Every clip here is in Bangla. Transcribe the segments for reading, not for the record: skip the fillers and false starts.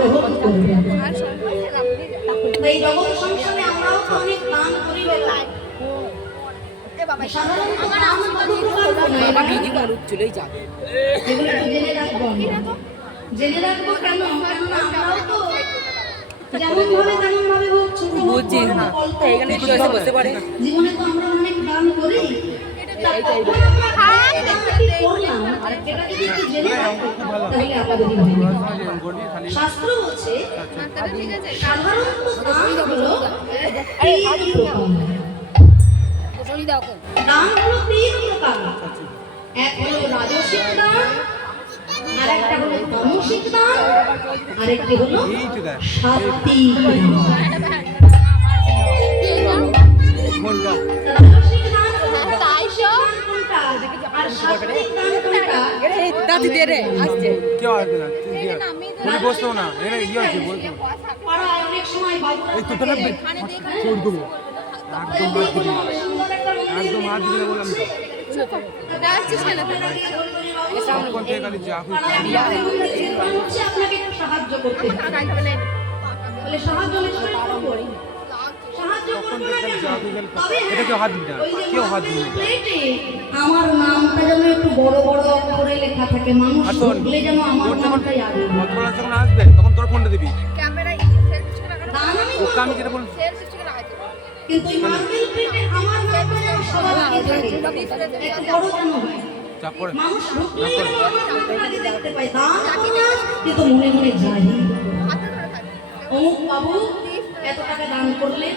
গ্রহণ করবেন। এই জগৎ সংসারে আমরাও তো অনেক দান করি বেলায়। সাধারণত দান কত প্রকার করি না? এগুলো একটু জেনে রাখবো আমরা। জেনে রাখবো কেন? কেননা আমরাও তো যেমন ভাবে তেমন ভাবে হোক, ছোট হোক, বড় হোক, অল্প হোক, জীবনে তো আমরা অনেক দান করি। শাস্ত্র বলছে সাধারণত দান হলো তিন প্রকার। এক হলো রাজসিক দান, আরেকটা হলো তামসিক দান, আরেকটি হলো সাত্ত্বিক দান। রাজসিক দান কোনটা আর সাত্ত্বিক দান কোনটা? দাদি দে রে আসছে কি আছে না তুই বসতো না এরা ই আছে বলতো পাড়ায় অনেক সময় বাবুরা এই তো তোরা ছোট দেবো একদম হাত দিলে বললাম তো আপনাকে একটু সাহায্য করতে বলে সাহায্য আমার নামটা যেন একটু বড় বড় অক্ষরে লেখা থাকে, মানুষ ঢুকলে যেন আমার নামটাই আগে যখন আসবে তখন তোর ফোনটা দিবি আমি যেটা বলছি কিন্তু এই মার্বেল প্লেটে আমার নামটা যেন সবার আগে থাকে, একটু বড় যেন হয়। মানুষ ঢুকলে যেন আমার নামটা আগে দেখতে পায়। দান কিন্তু মনে মনে যাই অমুক বাবু এত টাকা দান করলেন,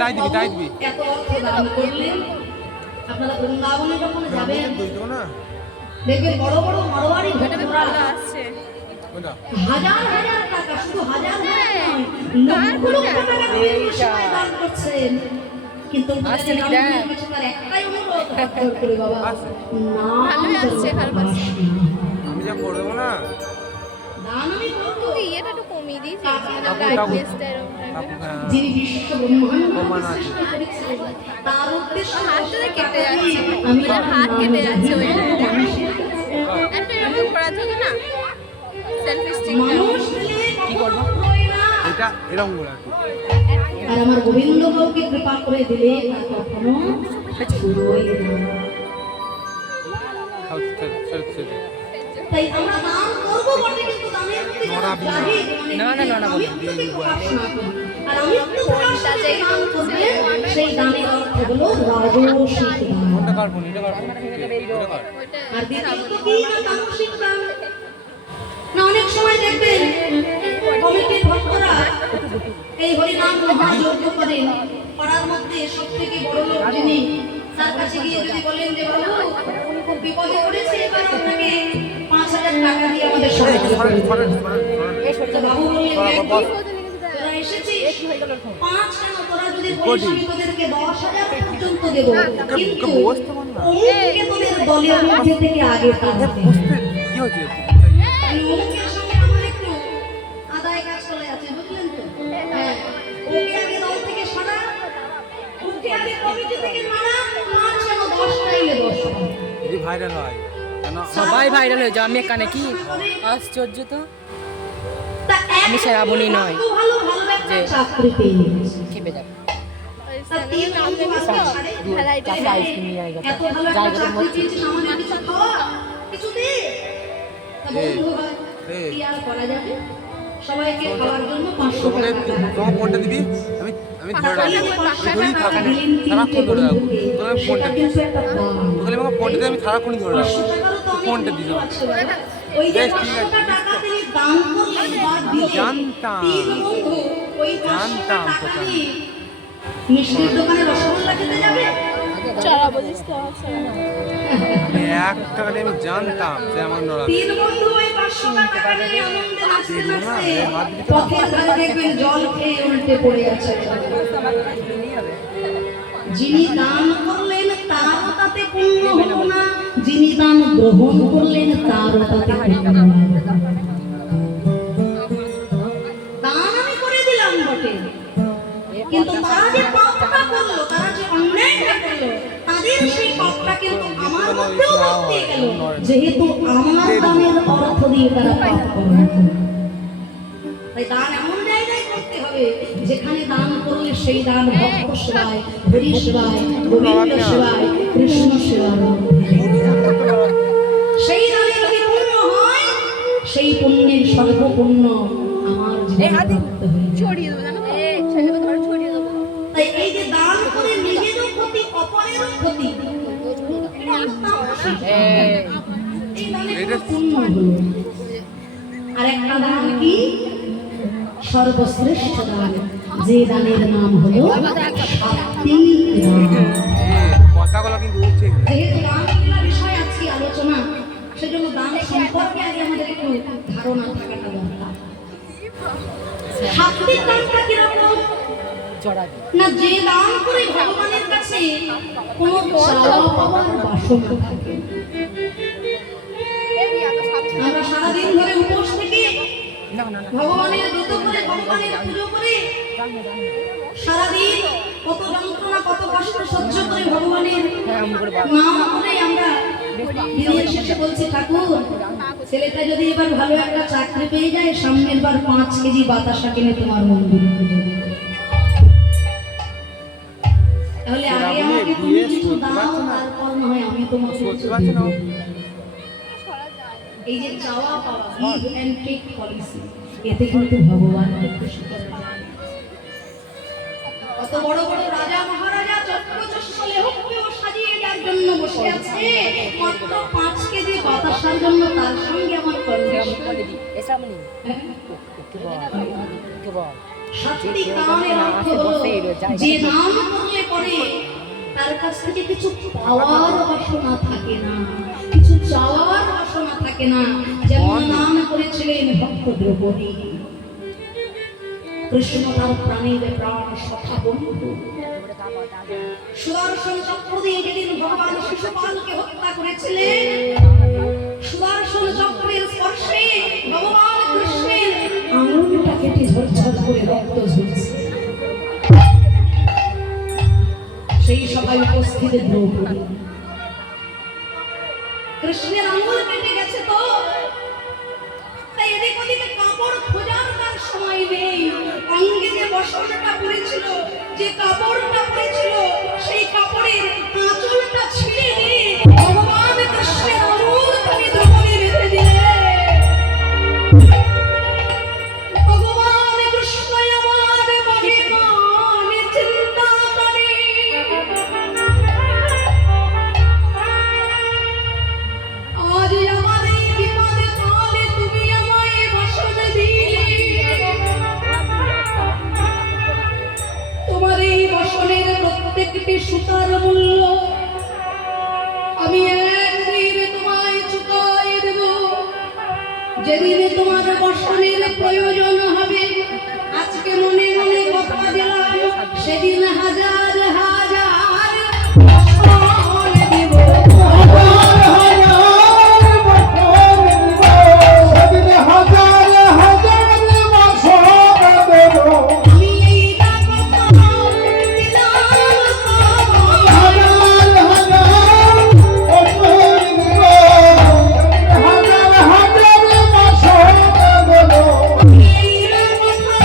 তাই দিবি এত অর্থ দান করলেন। আপনারা বৃন্দাবনে যখন যাবেন দেখবেন বড় বড় মারোয়ারি ভক্তরা আসছে, হাজার হাজার টাকা, শুধু হাজার হাজার নয়, লক্ষ লক্ষ টাকা দিয়ে সময় দান করছেন। কিন্তু তার একটাই অনুরোধ করে বাবা আমি যা করবো না দান আমি করবো, এটা একটু কমিয়ে দিয়েছি যিনি বিশ্ব ব্রহ্মাণ্ড সৃষ্টি করেছেন তার উদ্দেশ্যে হাতটা কেটে যাচ্ছে, আমি হাত কেটে যাচ্ছে ওই একটা এরকম করা থাকে না সেলফি স্টিক মানুষ কি করবো এটা এরকম করে আর আমার গোবিন্দ বাবুকে কৃপা করে দিলে কখনো ছুঁড়োই না। তাই আমরা দান করবো বটে, কিন্তু দানের প্রতি আর আমি একটু প্রকাশ করে দান করবে, সেই দানের অর্থ হলো রাজসিক দান। আর দ্বিতীয়ত কি না তামসিক দান না? অনেক সময় দেখবেন কমিটির ভক্তরা এই হরিনাম মহাযজ্ঞ করেন, পাড়ার মধ্যে সব থেকে বড় লোক যিনি, তার কাছে গিয়ে যদি বলেন যে বাবু খুব বিপদে পড়েছে, এবার আপনাকে 5,000 টাকা দিয়ে আমাদের সাহায্য করুন। বাবু বললেন তোরা এসেছিস 5 কেন, তোরা যদি বলিস আমি তোদেরকে 10,000 পর্যন্ত দেবো, কিন্তু অমুককে তোদের দলের মধ্যে থেকে আগে টানতে কি হচ্ছে অমুকের সঙ্গে আমার একটু আদায় কাজ চলে যাচ্ছে, বুঝলেন তো? হ্যাঁ, ওকে আগে দল থেকে সরা, ওকে আগে কমিটি থেকে মারা, 5 কেন 10 টাইলে 10 যদি ভাইরাল হয় কেন সবাই ভাইরাল হয়ে যাও, আমি এখানে কি আশ্চর্য তো আমি শ্রাবণী নয় যে খেপে যাবে সবাইকে খাওয়ার জন্য 500 টাকা তোমার ফোনটা দিবি, আমি আমি ধরে রাখবো, ধরেই থাকবো সারাক্ষণ ধরে রাখবো, তোর আমি ফোনটা দিবি, তাহলে আমাকে ফোনটা দিয়ে আমি সারাক্ষণই ধরে রাখবো, ফোনটা দিবি। ওই যে 500 টাকা তিনি দান করলেন বাদ দিয়ে জানতাম টাকা নিয়ে মিষ্টির দোকানে রসগোল্লা খেতে যাবে, চড়া বলিস তো আছে আমি 1 টাকা দিয়ে আমি জানতাম যে আমার নড়া তিন বন্ধু ওই 500 টাকা নিয়ে আনন্দে নাচতে নাচতে পথের ধারে দেখবেন জল খেয়ে উল্টে পড়ে আছে। যিনি দান করলেন তারও তাতে পুণ্য হলো না, যিনি দান গ্রহণ করলেন তারও তাতে পুণ্য হলো না। দান আমি করে দিলাম বটে, কিন্তু তারা যে পাপটা করলো, তারা যে অন্যায়টা করলো, তাদের সেই পাপটা কিন্তু আমার মধ্যেও বর্তিয়ে গেল, যেহেতু আমার দানের অর্থ দিয়ে তারা পাপ করলো। দান এমন জায়গায় করতে হবে যেখানে দান করলে সেই দান ভক্ত সেবায়, হরি সেবায়, গোবিন্দ সেবায়, কৃষ্ণ সেবায়। সেই দানে যদি পূর্ণ হয়, সেই পুণ্যের সর্বপুণ্য আমার জীবনে প্রাপ্ত হয়ে যায়। ছড়িয়ে দেবো জানো তো? ছেলেকে ধরে ছড়িয়ে দেবো। তাই এই যে দান করে নিজেরও ক্ষতি, অপরেরও ক্ষতি, এটা আত্মাবশ্যক। এই দানে কোনো পুণ্য হলো। আর একটা দান কি? সর্বশ্রেষ্ঠ দান, যে দানের নাম হলো সাত্বিক দান। কথাগুলো কিন্তু উঠছে এখানে। যেহেতু দান কিনা বিষয় আজকে আলোচনা, সেজন্য দান সম্পর্কে আগে আমাদের একটু ধারণা থাকাটা দরকার। সাত্বিক দানটা কিরকম? না, যে দান করে ভগবানের কাছে কোনো চাওয়া পাওয়ার বাসনা থাকে না। আমরা সারাদিন ধরে উপোস থেকে ভগবানের ব্রত করে, ভগবানের পুজো করে, সারাদিন কত যন্ত্রণা, কত কষ্ট সহ্য করে ভগবানের নাম করে আমরা দিনের শেষে বলছি, ঠাকুর ছেলেটা যদি এবার ভালো একটা চাকরি পেয়ে যায়, সামনের বার 5 কেজি বাতাসা কিনে তোমার মন্দিরে পুজো দেব। তাহলে আগে আমাকে তুমি কিছু দাও, তারপর না হয় আমি তোমাকে কিছু দেব। এই যে চাওয়া পাওয়া, গিভ এন্ড টেক পলিসি, এতে কিন্তু ভগবানকে খুশি করা যায়। কত বড় বড় রাজা মহারাজা চক্রচস্বলে লেহকেও সাজিয়ে যার জন্য বসে আছে, মাত্র 5 কেজি বাতাসার জন্য তার সঙ্গে আমার কন্ডিশন। সাত্বিক দানের অর্থ হলো যে নাম করলে পরে তার কাছ থেকে কিছু পাওয়ার বাসনা থাকে না, কিছু চাওয়ার বাসনা থাকে না। যেমন নাম করেছিলেন ভক্ত দ্রৌপদী, কৃষ্ণ তার প্রাণের প্রাণ সখা বন্ধু। সুদর্শন চক্র দিয়ে যেদিন ভগবান শিশুপালকে হত্যা করেছিলেন, সুদর্শন চক্রের স্পর্শে ভগবান কৃষ্ণের আঙুলটা কেটে ঝরঝর করে রক্ত ঝরছে। সেই সবাই উপস্থিত দ্রৌপদী, কৃষ্ণের আঙুল কেটে গেছে তো, তাই এদিক ওদিকে কাপড় খোঁজার তার সময় নেই। অঙ্গে যে বস্ত্রটা পরেছিল, যে কাপড়টা পরেছিল, সেই কাপড়ের আঁচলটা ছিঁড়ে দিয়ে ভগবান কৃষ্ণের আঙুল খানি দ্রৌপদী বেঁধে দিলেন। ভগবান কৃষ্ণ আমার মনে মনে চিন্তা করে, আজ আমার এই বিপদে কালে তুমি আমায় বাসন দিলে। তোমার এই বসনের প্রত্যেকটি সুতার মূল্য আমি একদিন তোমায় চুকাই দেব। যেদিন তোমার বসনের প্রয়োজন হবে, আজকে মনে মনে কথা দিলাম, সেদিন হাজার হাজার বসন দেব। আমি এই কথা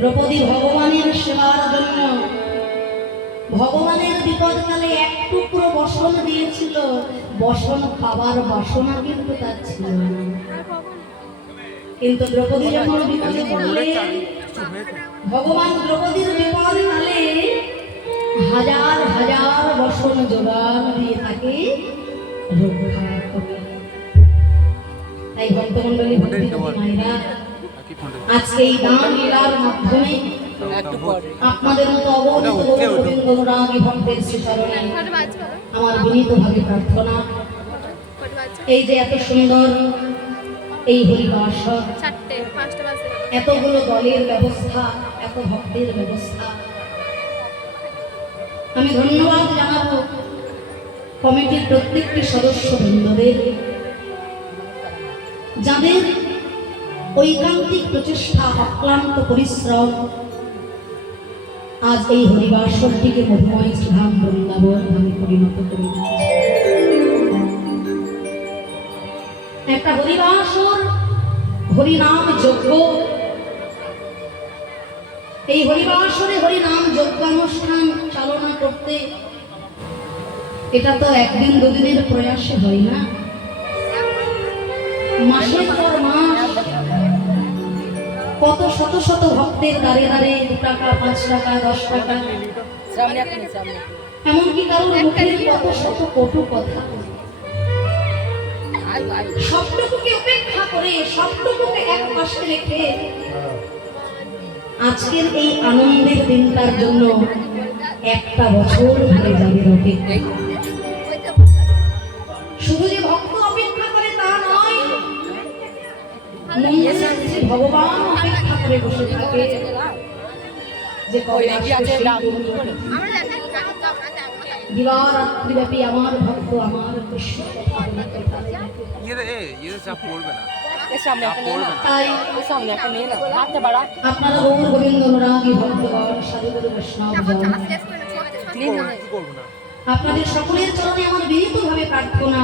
দ্রৌপদী ভগবানের সেবার জন্য ভগবানের বিপদকালে এক টুকরো বসন দিয়েছিল, বসন খাবার বাসনা কিন্তু তার ছিল না। কিন্তু দ্রৌপদী যখন বিপদে পড়লে, ভগবান দ্রৌপদীর বিপদকালে হাজার হাজার বসন জোগান দিয়ে তাকে রক্ষা করে। তাই ভক্তমণ্ডলী, ভক্তি মায়েরা, কি ফোনটা আজকে এই দান লীলার মাধ্যমে একটু পর আপনাদের মতো অবনীত গোবিন্দ অনুরাগী ভক্তের শ্রীচরণে কটা বাজছে বাবা? আমার বিনীতভাবে প্রার্থনা, কটা বাজছে? এই যে এত সুন্দর এই হরিবাসর, 4টে 5টা বাজছে বাবা। এতগুলো দলের ব্যবস্থা, এত ভক্তের ব্যবস্থা, আমি ধন্যবাদ জানাবো কমিটির প্রত্যেকটি সদস্য বৃন্দদের, যাদের ঐকান্তিক প্রচেষ্টা, অক্লান্ত পরিশ্রম আজ এই হরিবাসরটিকে মধুময় শ্রীধাম বৃন্দাবন আমি পরিণত করে দিয়েছি। একটা হরিবাসর, হরিনাম যজ্ঞ, এই হরিবাসরে হরিনাম যজ্ঞানুষ্ঠান চালনা করতে এটা তো একদিন দুদিনের প্রয়াসে হয় না, মাসের পর মাস কত শত শত ভক্তের দাঁড়ে দাঁড়ে 2 টাকা 5 টাকা 10 টাকা, সামনে একটা সামনে এমনকি কারোর মুখের কত শত কটু কথা, সবটুকুকে উপেক্ষা করে, সবটুকুকে এক পাশে রেখে আজকের এই আনন্দের দিনটার জন্য একটা বছর ধরে যাদের অপেক্ষা। শুধু যে ভক্ত অপেক্ষা করে তা নয়, মন্দিরে ভগবান অপেক্ষা করে বসে থাকে যে কবে আসবে সেই দিন। আমরা দেখাই দিবারাত্রিব্যাপী আমার ভক্ত আমার কৃষ্ণ ইয়ে চাপ পড়বে না এর সামনে একটা নিয়ে না তাই এর সামনে একটা নিয়ে না হাতটা বাড়া আপনারা গৌর গোবিন্দ অনুরাগী ভক্তগণ সাধুগুরু বৈষ্ণবগণ, নিয়ে না কি করবো না আপনাদের সকলের চরণে আমার বিনীতভাবে প্রার্থনা,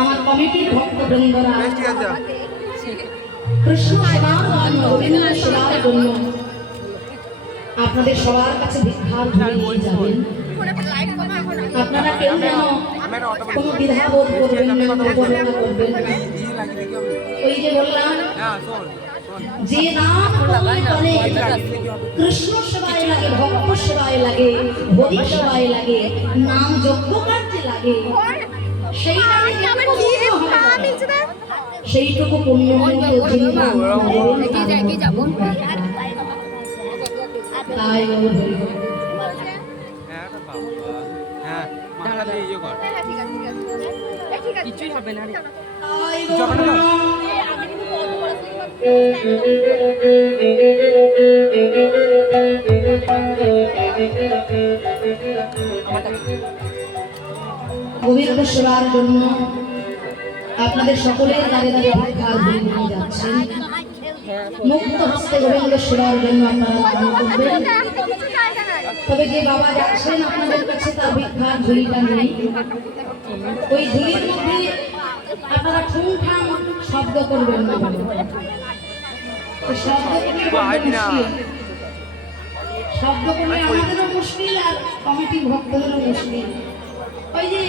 আমার কমিটির ভক্তবৃন্দরা বেশ, ঠিক আছে কৃষ্ণ সেবার জন্য, গোবিন্দ সেবার জন্য আপনাদের সবার কাছে ভিক্ষার ঝুলি নিয়ে যাবেন। আপনারা কেউ যেন আমি একটা অটো কোনো দ্বিধাবোধ করবেন না, প্রবণতা করবেন না। ইয়ে লাগিয়ে দেখি আমি ওই যে বললাম, হ্যাঁ শোন শোন যে নাম করে কৃষ্ণ সেবায় লাগে, ভক্ত সেবায় লাগে, হরি সেবায় লাগে, নাম যজ্ঞ কার্যে লাগে, সেই নামে যেটুকু পুণ্য হয়, সেইটুকু পুণ্য তাই গৌর হরি বল। হ্যাঁ বাবা হ্যাঁ মাথা দিয়ে ইয়ে কর কিছুই হবে না রে তাই গৌর হরি বল। গোবিন্দ সেবার জন্য আপনাদের সকলের দাঁড়ে দাঁড়িয়ে ভিক্ষার ঝুলি নিয়ে যাচ্ছেন। মুক্ত হস্তে গোবিন্দ সেবার জন্য আপনারা দান করবেন। তবে যে বাবা যাচ্ছেন আপনাদের কাছে তার ভিক্ষার ঝুলিটা নেই, ওই ঝুলির মধ্যে আপনারা ঠুংঠাং শব্দ করবেন না, তো শব্দ করলে বড্ড মুশকিল। শব্দ করলে আমাদেরও মুশকিল আর কমিটির ভক্তদেরও মুশকিল। ওই যে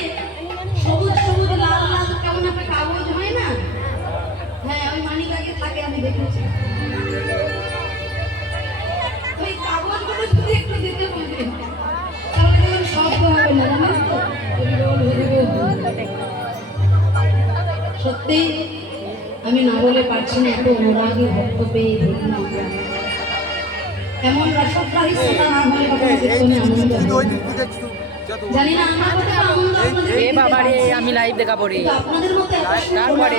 সবুজ সবুজ লাল লাল কেমন একটা কাগজ হয় না, হ্যাঁ ওই মানিব্যাগে থাকে, আমি দেখেছি। ওই কাগজগুলো যদি একটু দিতে বলবেন তাহলে যেমন শব্দ হবে না, জানেন তো? হরি বল, হরি বল। সত্যি আমি না বলে পারছি না, এত অনুরাগী ভক্ত পেয়ে ধরি না আমরা। এমন রসগ্রাহী শ্রোতা না হলে কখনো কীর্তনে আনন্দ তুই ওই হয় না। দিক থেকে একটু যত জানি না আমার কথা আনন্দ আপনাদের এ বাবা রে আমি লাইভ দেখাবো রে কিন্তু আপনাদের মতো এত সুন্দর তারপরে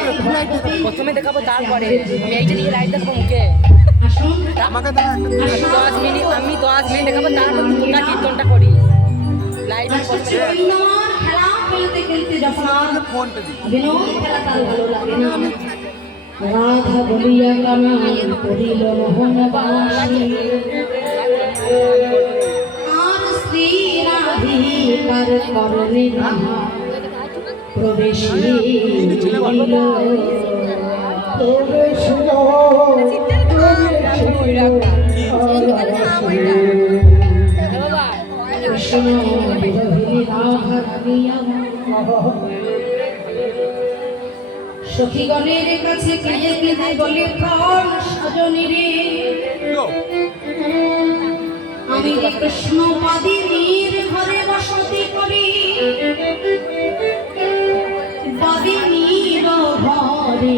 ভক্তই প্রথমে দেখাবো তারপরে আমি এইটা নিয়ে লাইভ দেখাবো মুখে আসুন আমাকে দেখা একটা আমি 10 মিনিট দেখাবো, তারপর তোমরা কীর্তনটা করি লাইভে আজকে চৈতন্যমার খেলা খেলতে খেলতে যখন আর ফোনটা দিই বিনোদ খেলা তার ভালো লাগে না, রাধা বলিয়া কানাই করিল মোহন বাসী, আর শ্রী রাধিকার করণে নাহা প্রবেশিল কৃষ্ণ বিরোহী রাধা রানিয়া সখীগণের কাছে কেঁদে কেঁদে বলে প্রাণ সজনী রে, আমি যে কৃষ্ণ পাদিনীর ঘরে বসতি করি, পাদিনীর ঘরে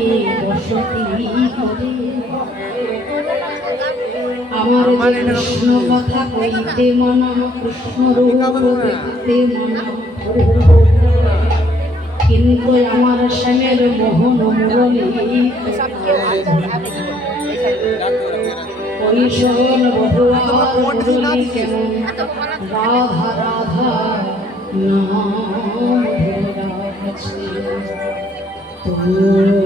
বসতি করি। আমার যে কৃষ্ণ কথা কইতে মনা, কৃষ্ণ রূপ দেখতে মনা, কিন্তু আমার শ্যামের মোহন মুরলী কৈশোর বধুয়া মুরলী কেমন রাধা রাধা নাম ধরাছে তোরা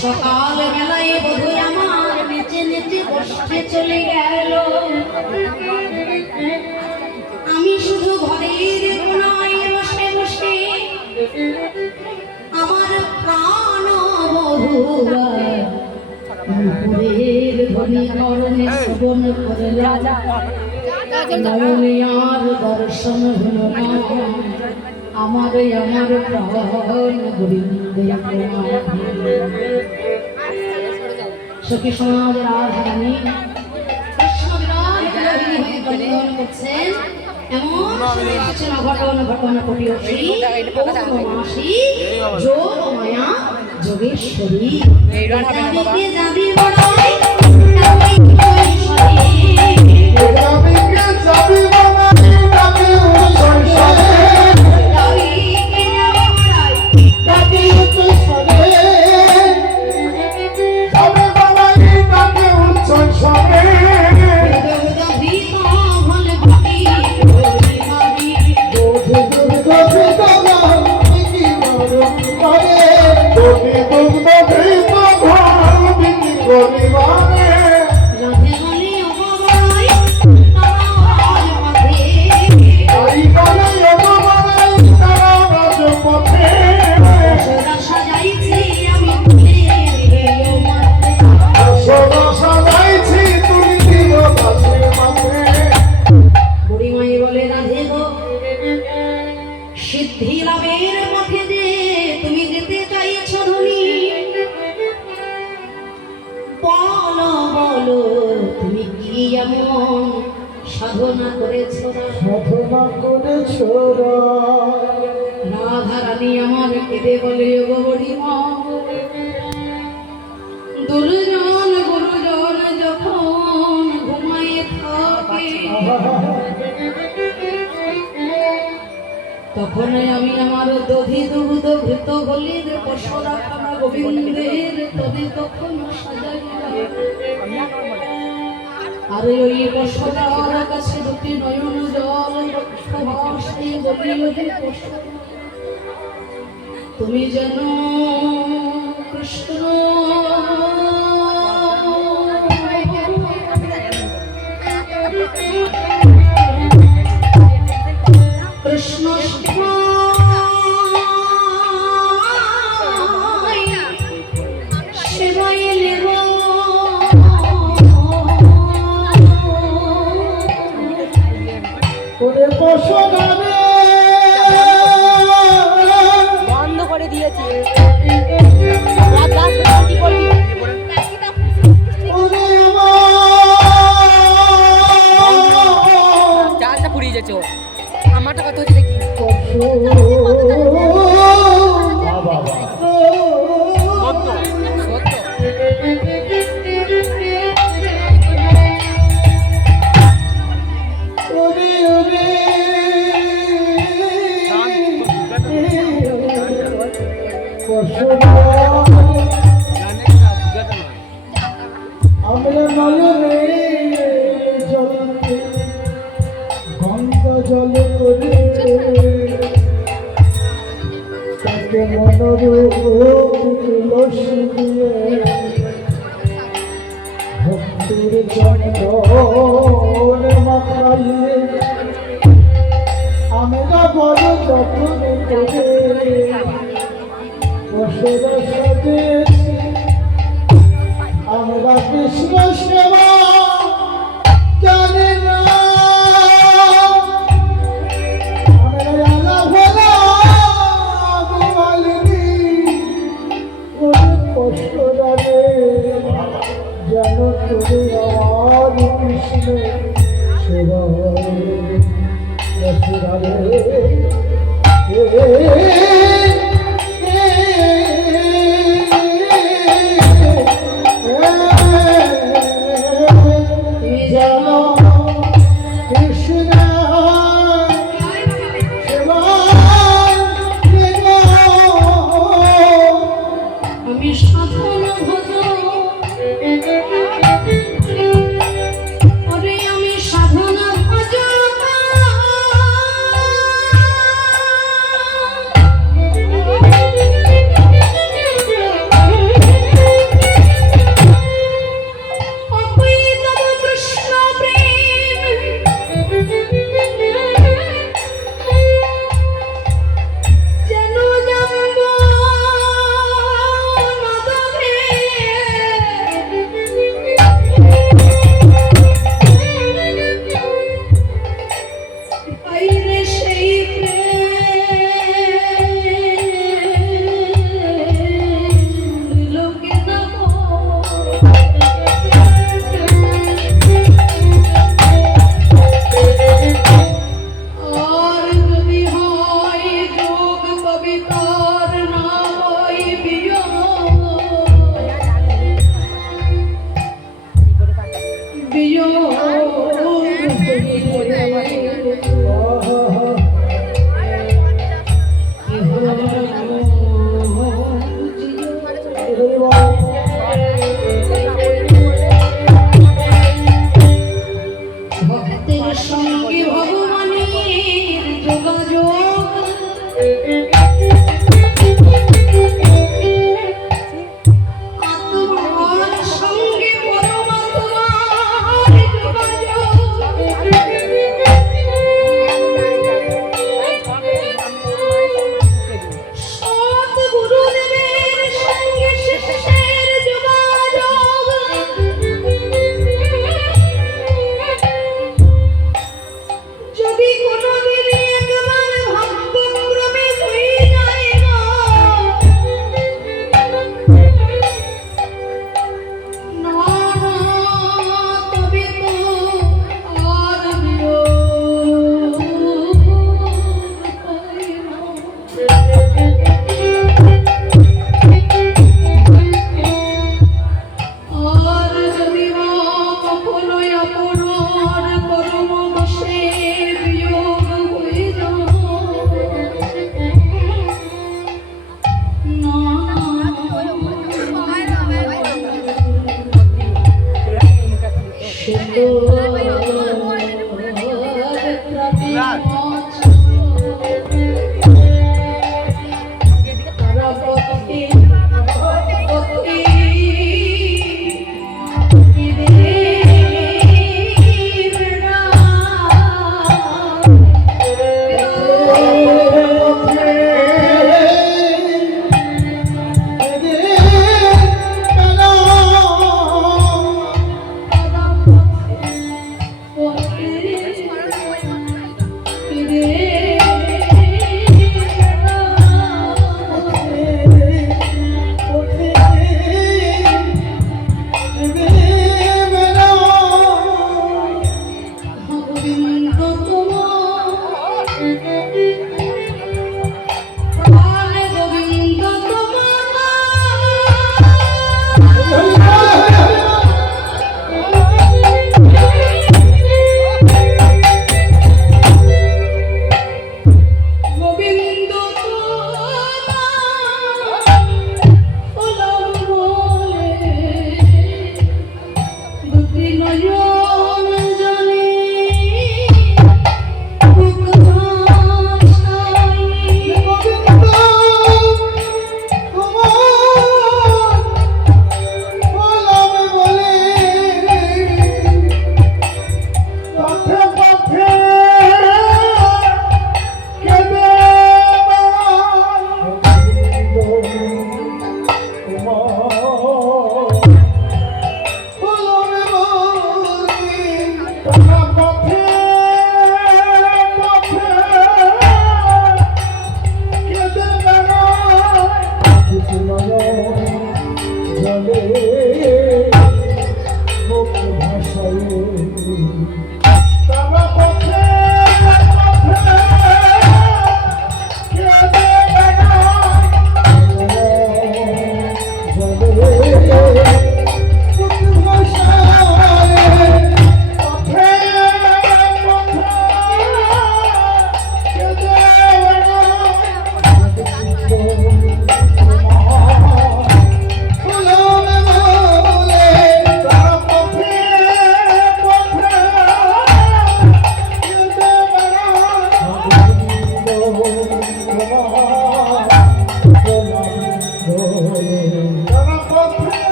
সকাল বেলায় বধূ আমার নেচে নেচে কষ্টে চলে গেল, আমি শুধু ঘরের কোনায় বসে বসে আমার প্রাণ বধূরা রূপের ধ্বনি করণে শ্রবণ করলাম, নয়নে আর দর্শন হলো না, আমার প্রাণ গোবিন্দে সখী সমাজ রাধারানী কৃষ্ণ বিরাট বিরোহিনী হয়ে গমন করছেন। এমন সময় আছেন অঘটন ঘটনা কটিয়সী মাসি যোগ মায়া যোগেশ্বরী, যাবিতে যাবি বড়াই সিদ্ধি লাভের পথে যে তুমি যেতে চাইছ ধনী, বলো বলো তুমি কি এমন সাধনা করেছ, রাধারানী আমার কেঁদে বলে গো বুড়িমা, দুর্জন গুরুজন যখন ঘুমায়ে থাকে তখন আমি আমার দধি দুগ্ধ ঘৃত বলির পশরা খানা গোবিন্দের তবে তখন সাজাইলাম, আর ওই পশরার কাছে দুটি নয়ন জল বক্ষভাসে বলিল হে পশরা তুমি যেন কৃষ্ণ কৃষ্ণ সেবাই নেব বন্ধ করে দিয়েছে। চারটা পুড়িয়ে যাচ্ছে, আমারটা কথা হচ্ছে দেখি আমরা নয়নে গঙ্গা জল করে তাকে মনোরূপ দিয়ে ভক্তির চন্দন মাখাইয়ে আমরা বড় যত্ন করে বসরা সাজেছি, আমরা কৃষ্ণ সেবা জানি না, আমরা আলা ভোলা গোয়ালিনী অনেক কষ্ট লাগে যেন তুমি আমার কৃষ্ণ সেবা আমি সাধন ভজ ওরে আমি সাধন ভজ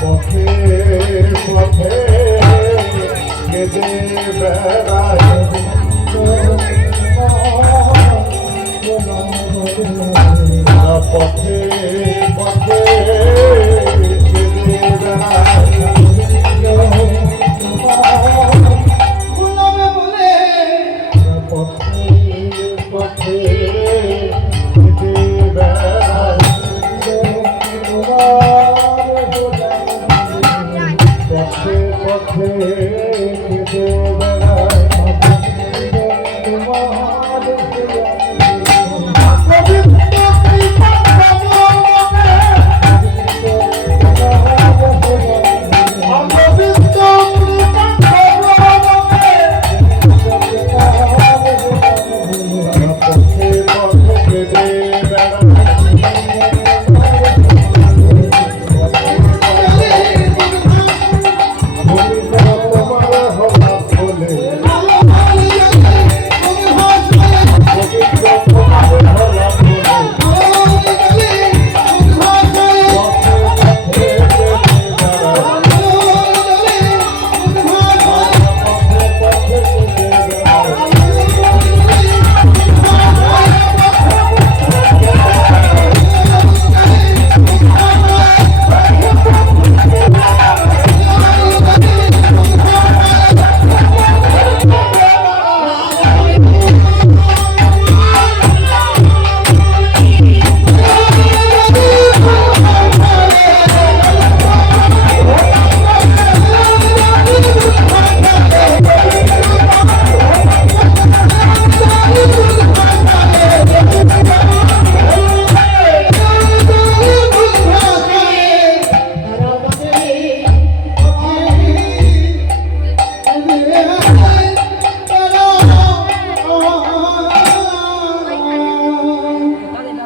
পথে পথে কেঁদে বেড়ায় পথে পথে কেঁদে বেড়ায় পথে পথে কেঁদে বেড়ায় পথে পথে কেঁদে বেড়ায় পথে পথে কেঁদে বেড়ায়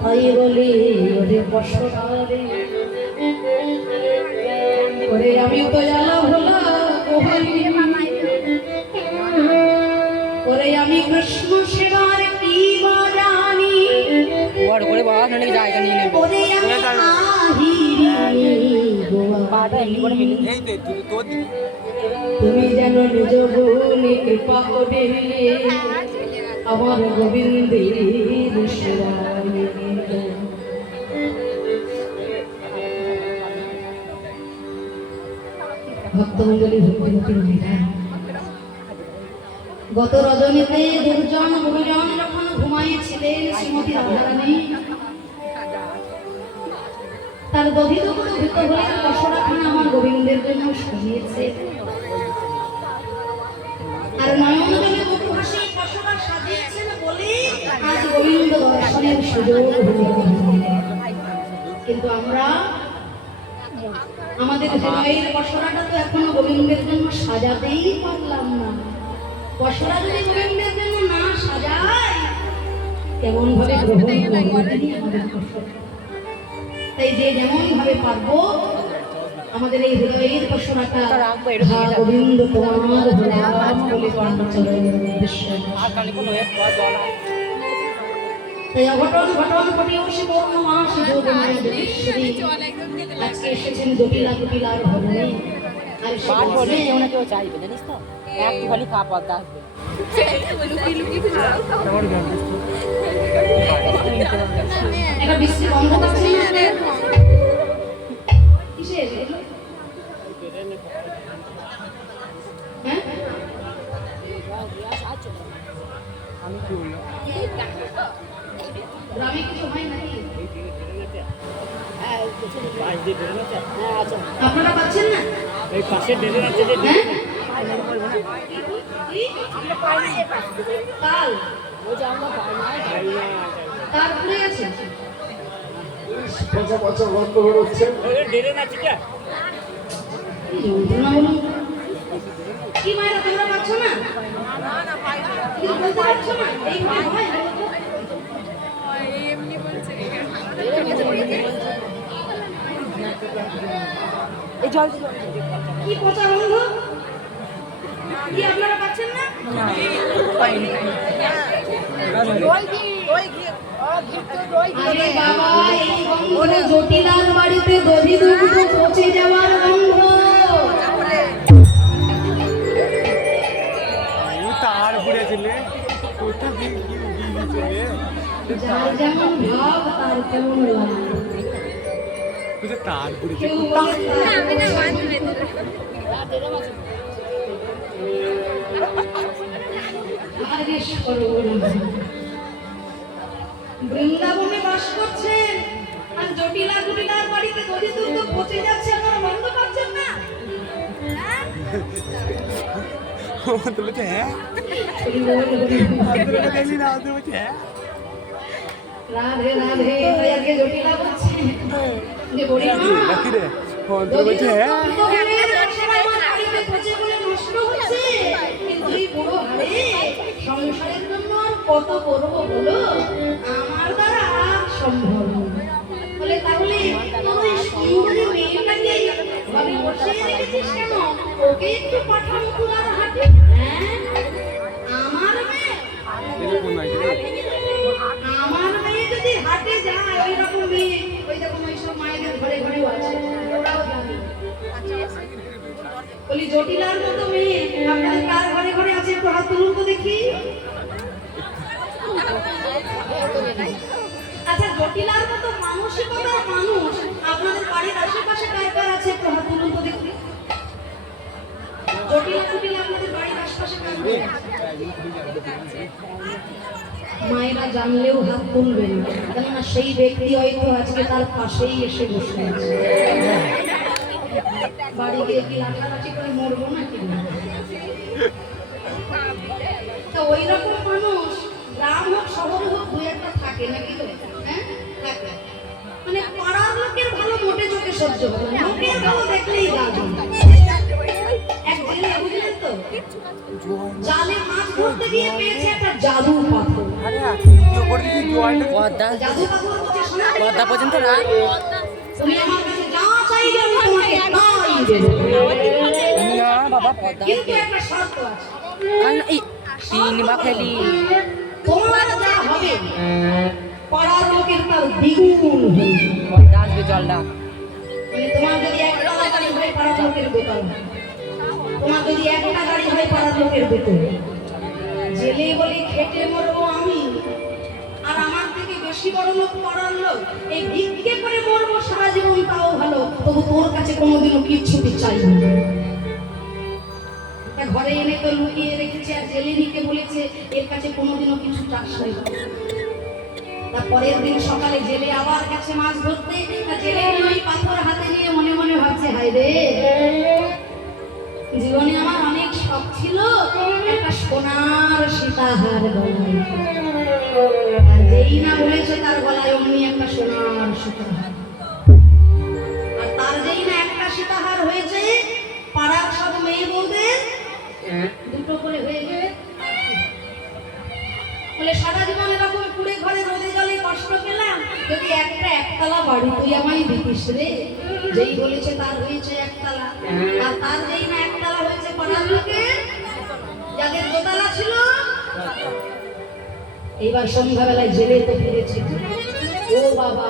তাই বলি ওরে বসরারে ওরে আমি তো জ্বালা ভোলা গোহালি ওরে আমি কৃষ্ণ সেবার কি বা জানি ওর করে বাবা নাকি জায়গা নিয়ে নেবে ওরে আমি আহিরি গোয়া পাটা এমনি করে মিলি এই তো তোর দিকে তুমি যেন নিজ গুণে কৃপা করে আমার গোবিন্দের সেবায় ভক্তমন্ডলী ভক্তিমতী মহিলা গত রজনীতে দুর্জন গুরুজন যখন ঘুমাইছিলেন শ্রীমতী রাধারানী তার দধিত করে ভিতর হয়ে রসরাখানা আমার গোবিন্দের জন্য সাজিয়েছে আর নয়ন জলে কটু হাসি রসরা সাজিয়েছেন বলে আজ গোবিন্দ দর্শনের সুযোগ কিন্তু আমরা আমাদের হৃদয়ের পশরাটা তো এখনো গোবিন্দের জন্য সাজাতেই পারলাম না। পশরা যদি গোবিন্দের জন্য না সাজায় কেমন ভাবে গ্রহণ করবে তিনি আমাদের পশরা। তাই যে যেমন ভাবে পারবো আমাদের এই হৃদয়ের পশরাটা গোবিন্দ তোমার হলাম বলে চরণের উদ্দেশ্য। তাই অঘটন ঘটন ঘটিয়েছে পূর্ণমাস যোগমায় দেবেশ্বরী আজকে এসেছেন জটিলা কুটিলার ভবনে। আর পাট বলে ওনা কেউ চাইবে জানিস তো একটুখানি খা পদ্মা আসবে একটা বৃষ্টি বন্ধ করছে কিসের হ্যাঁ আমি কি বললাম গ্রামে কিছু হয় নাকি আপনারা পাচ্ছেন না এই পাশে ডেলে আছে যে হ্যাঁ কাল তারপরে আছে পচা পচা গন্ধ বেরোচ্ছে ডেলে আছে কি কি যন্ত্রণা বলুন কি মায়েরা তোমরা পাচ্ছ না কিছু বলতে পারছো না এই হয় এই জল কি পচা গন্ধ, কি আপনারা পাচ্ছেন না? পাইনি আরে বাবা, এই গন্ধ জটিলার বাড়িতে দধি দুগ্ধ পচে যাওয়ার গন্ধ। তার ঘুরেছিলে কোথা দিয়ে কি চলে যার যেমন ভাব তার তেমন লাভ। কোথা তার ঘুরেছে কেউ বলে তার আমি না মাছ বেঁধে আদেশ করো না। বৃন্দাবনে বাস করছেন আর জটিলা জটিলার বাড়িতে দধি দুগ্ধ পচে যাচ্ছে, আপনারা বন্ধ পাচ্ছেন না? তো বলছে হ্যাঁ দেখলি না তো বলছে হ্যাঁ রাধে রাধে, তাই আজকে জটিলা বলছে যে বড়ি মা, নাকি রে তো বলছে হ্যাঁ সংসারের জন্য আর কত করবো বলো, আমার দ্বারা সম্ভব নয়। বলে তাহলে ওই সুন্দরী মেয়েটাকে ঘরে বসিয়ে রেখেছিস কেন? ওকে একটু পাঠানো তোলার হাটে। হ্যাঁ, আমার মেয়ে, এরকম নাকি রে আমার মেয়ে যদি হাটে যায়, ওই রকম মেয়ে, ওই দেখুন ওই সব মায়েদের ঘরে ঘরেও আছে, ওরাও জানে। বলি জটিলার মতো মেয়ে আপনার কার ঘরে ঘরে আছে? একটু হাত তুলুন তো দেখি। আচ্ছা, জটিলার মতো মানসিকতার মানুষ আপনাদের বাড়ির আশেপাশে কার কার আছে? একটু হাত তুলুন তো দেখি। জটিলা জটিলা আপনাদের বাড়ির আশেপাশে কার কার আছে? মায়েরা জানলেও হাত তুলবেন, কেননা সেই ব্যক্তি হয়তো আজকে তার পাশেই এসে বসে আছে। বাড়ি গিয়ে কি লাঠালাঠি করে মরবো নাকি? তো ওই রকম মানুষ গ্রাম হোক শহর হোক দুই একটা থাকে নাকি তো? হ্যাঁ, থাকে। মানে পাড়ার লোকের ভালো মোটে চোখে সহ্য হবে না, লোকের ভালো দেখলেই গা জ্বলে। এক জেলে বুঝলেন তো, জালে মাছ ধরতে গিয়ে পেয়েছে একটা জাদু পাথর। আরে ভিডিও করে দিছি জলটা পদ্মা জাদু পাথর বলছে, শোনা পদ্মা পর্যন্ত রাত তুমি আমার কাছে যা চাইবে আমি তোমাকে তাই দেব, না বাবা পদ্মা কিন্তু একটা শর্ত আছে। কারণ এই তিন বা ফেলি তোমার যা হবে পাড়ার লোকের তার দ্বিগুণ হবে। পদ্মা আসবে জলটা মানে তোমার যদি একটা গাড়ি হয় পাড়ার লোকের বেতন, তোমার যদি একটা গাড়ি হয় পাড়ার লোকের বেতন। জেলে বলে খেটে মরবো আমি, আর আমার থেকে বেশি বড় লোক পাড়ার লোক, এই ভিক্ষে করে মরবো সারা জীবন তাও ভালো, তবু তোর কাছে কোনোদিনও কিচ্ছুটি চাইব না। তা ঘরে এনে তো লুকিয়ে রেখেছে, আর জেলেনিকে বলেছে এর কাছে কোনোদিনও কিছু চাষ হয় না। তারপরের দিন সকালে জেলে আবার গেছে মাছ ধরতে, তা জেলে ওই পাথর হাতে নিয়ে মনে মনে ভাবছে, হায় রে, জীবনে আমার অনেক শখ ছিল একটা সোনার সীতাহার গলায়, আর যেই না বলেছে তার গলায় অমনি একটা সোনার সীতাহার। আর তার যেই না একটা সীতাহার হয়েছে, পাড়ার সব মেয়ে বউদের দুটো করে হয়ে গেছে। বলে সারা জীবন এরকম কুড়ে ঘরে রোদে জলে কষ্ট পেলাম, যদি একটা একতলা বাড়ি তুই আমায় দিতিস রে। যেই বলেছে তার হয়েছে একতলা, আর তার যেই না একতলা হয়েছে পাড়ার লোকে যাদের দোতলা ছিল। এইবার সন্ধ্যাবেলায় জেলে তো ফিরেছে, ও বাবা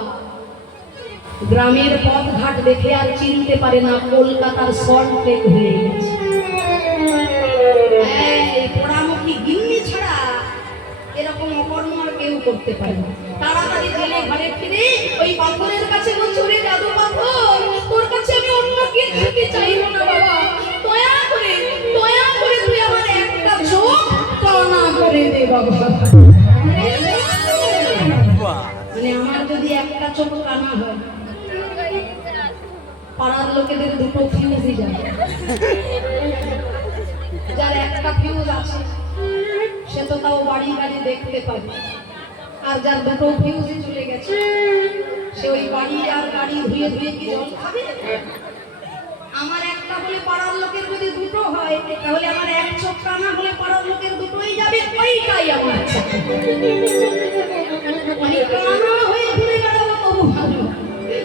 গ্রামের পথ ঘাট দেখে আর চিনতে পারে না, কলকাতার সল্টলেক হয়ে গেছে। এই পোড়ামুখী গিন্নি ছাড়া এরকম অকর্ম আর কেউ করতে পারে না। তাড়াতাড়ি জেলে ঘরে ফিরে ওই পাথরের কাছে বলছে, ওরে জাদু পাথর, তোর কাছে আমি অন্য কিছুকে চাইবো না বাবা, দয়া করে তুই আমার একটা চোখ কানা করে দে বাবা। মানে আমার যদি একটা চোখ কানা হয়, পাড়ার লোকেদের দুটো ফিউজই যাবে। যার একটা ফিউজ আছে সে তো তাও বাড়ি গাড়ি দেখতে পাবে, আর যার দুটো ফিউজই চলে গেছে সে ওই বাড়ি আর গাড়ি ধুয়ে ধুয়ে কি জল খাবে? আমার একটা হলে পাড়ার লোকের যদি দুটো হয়, তাহলে আমার এক চোখ কানা হলে পাড়ার লোকের দুটোই যাবে, ওইটাই আমার চাই। মানে কানা হয়ে ঘুরে বেড়াবো তবু ভালো,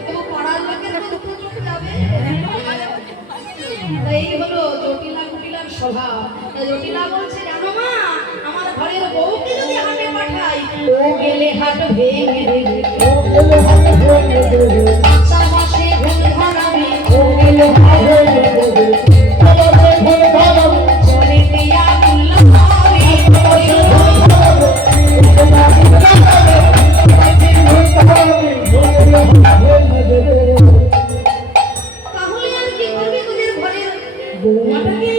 তবু পাড়ার লোকের দুটো চোখ যাবে। তা এই হলো জটিলা কুটিলার স্বভাব। তা জটিলা বলছে জানো মা, আমার ঘরের বউকে যদি হাটে পাঠাই, ও গেলে হাট ভেঙে দেবে, ও গেলে হাত ভেঙে দেবে, আষাঢ় মাসে ভুল ধরাবে, ও গেলে হাত ভেঙে দেবে, আমাকে ভুল ধরাবে, চলে দিয়া তুললা হবে, তাহলে আর কি করবে তোদের ঘরের বৌমাটাকে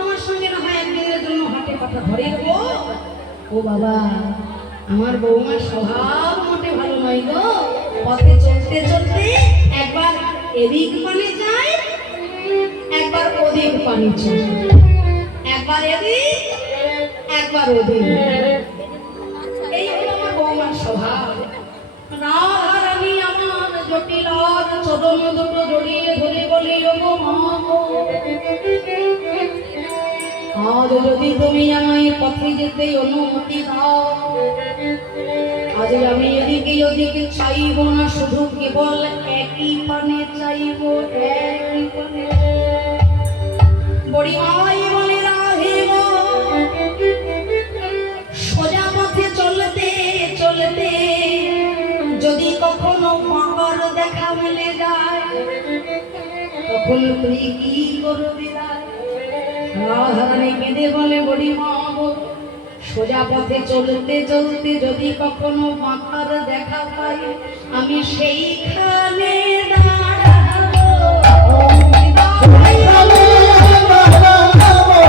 আমার সঙ্গে না হয় একদিনের জন্য হাটে পাঠা। ঘরের বউ, ও বাবা, আমার বৌমার স্বভাব মোটে ভালো নয় গো। পথে চলতে চলতে একবার এদিক পানে যায়, একবার ওদিক পানে চলে, একবার এদিক একবার ওদিক। এই হলো আমার বৌমার স্বভাব। রাধারানী আমার জটিলার চরণ দুটো জড়িয়ে ধরে বলি, ও গো মা গো, আজ যদি তুমি আমায় পথে যেতে অনুমতি দাও, আজ আমি এদিকে ওদিকে চাইব না, শুধু কেবল একই পানে চাইব, একই পানে। বড়ি মাই বলে রাধে গো, সোজা পথে চলতে চলতে যদি কখনো বাঁকার দেখা মিলে যায়, তখন তুই কি করবি? রাধারানী কেঁদে বলে, বড়ি মা গো, সোজা পথে চলতে চলতে যদি কখনো বাঁকার দেখা পাই, আমি সেইখানে দাঁড়াবো, যেইখানে বাঁকা পাবো,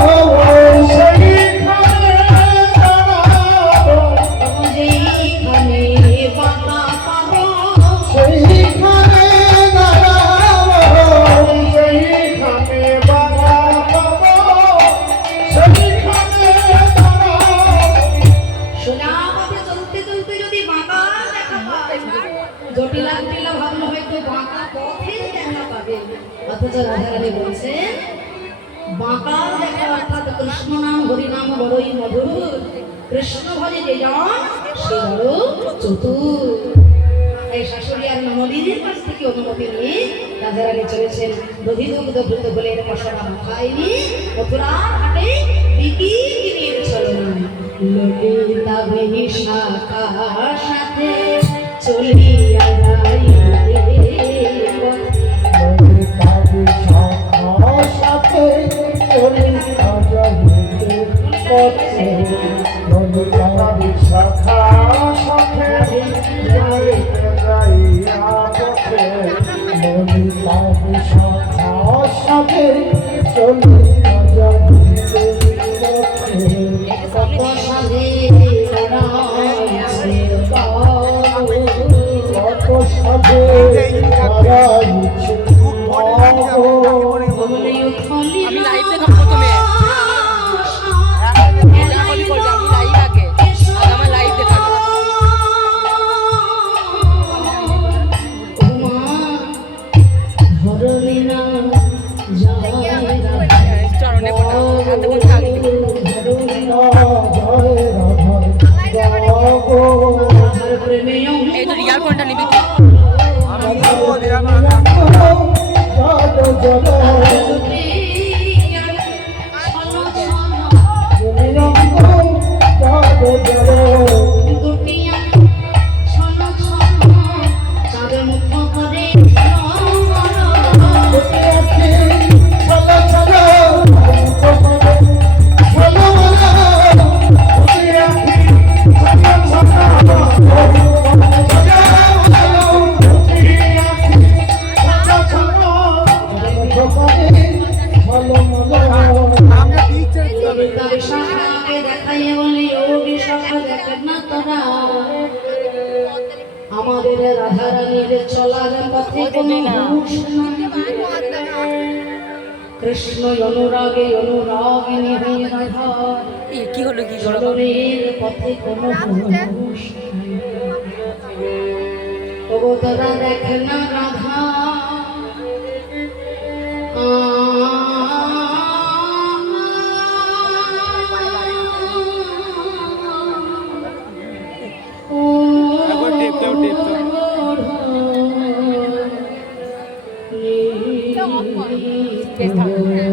সোজা পথে চলতে চলতে যদি বাঁকা দেখা পাই, জটিলা কুটিলা ভাবলো হয়তো বাঁকা পথে দেখা পাবে, অথচ রাধারানী বলছেন বাঁকা দেখা অর্থাৎ কৃষ্ণ নাম হরি নাম বড়ই মধুর, কৃষ্ণ ভজে যে জন সে বড় চতুর। তাই শাশুড়ি আর ননদিনীর কাছ থেকে অনুমতি নিয়ে রাধারানী চলেছেন দধিদুগ্ধ ভূত বলের পশরা মাথায় নিয়ে মথুরার হাটে বিকিনির চলনায়। ললিতা বিশাখার সাথে চলিয়া যাই কত সাধে আমি লাইভ দেখাবো প্রথমে, যা কবি করবে আমি লাইভ আগে, আমার লাইভ দেখাবো। চরণে পড়া এতক্ষণ থাকবে। এই তো রিয়াল ফোনটা নিবি তুই? আমাদের রাধারানীর চলার পথে কোনো হুঁশ নাই। কৃষ্ণ অনুরাগে অনুরাগিনী হয়ে রাধা, কি হলো কি করো? চলনের পথে কোনো হুঁশ নাই। তবু তোরা দেখ না রাধা, টেপ দাও।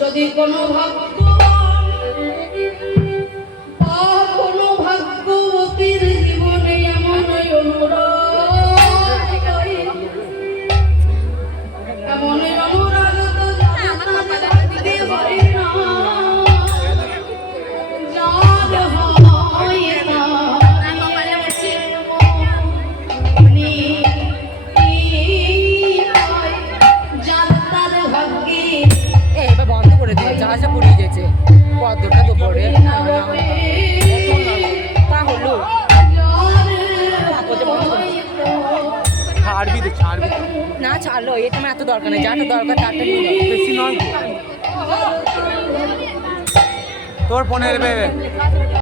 যদি কোনো ভাগ্যবান বা কোনো ভাগ্যবতীর জীবনে এমন অনুরাগ এমন অনুরাগ তো জানতে হয় না, যার হয় না যার তার ভাগ্যে এবার বন্ধ করে দিল, জাহাজে পড়িয়ে গেছে পদ্মটা তো পড়ে তা হলো ছাড়বি তো ছাড়বি তো। না ছাড়লো, এটা আমার এত দরকার নেই, যাটা দরকার তারটা নিয়ে নাও। বেশি নয় তো। তোর ফোনে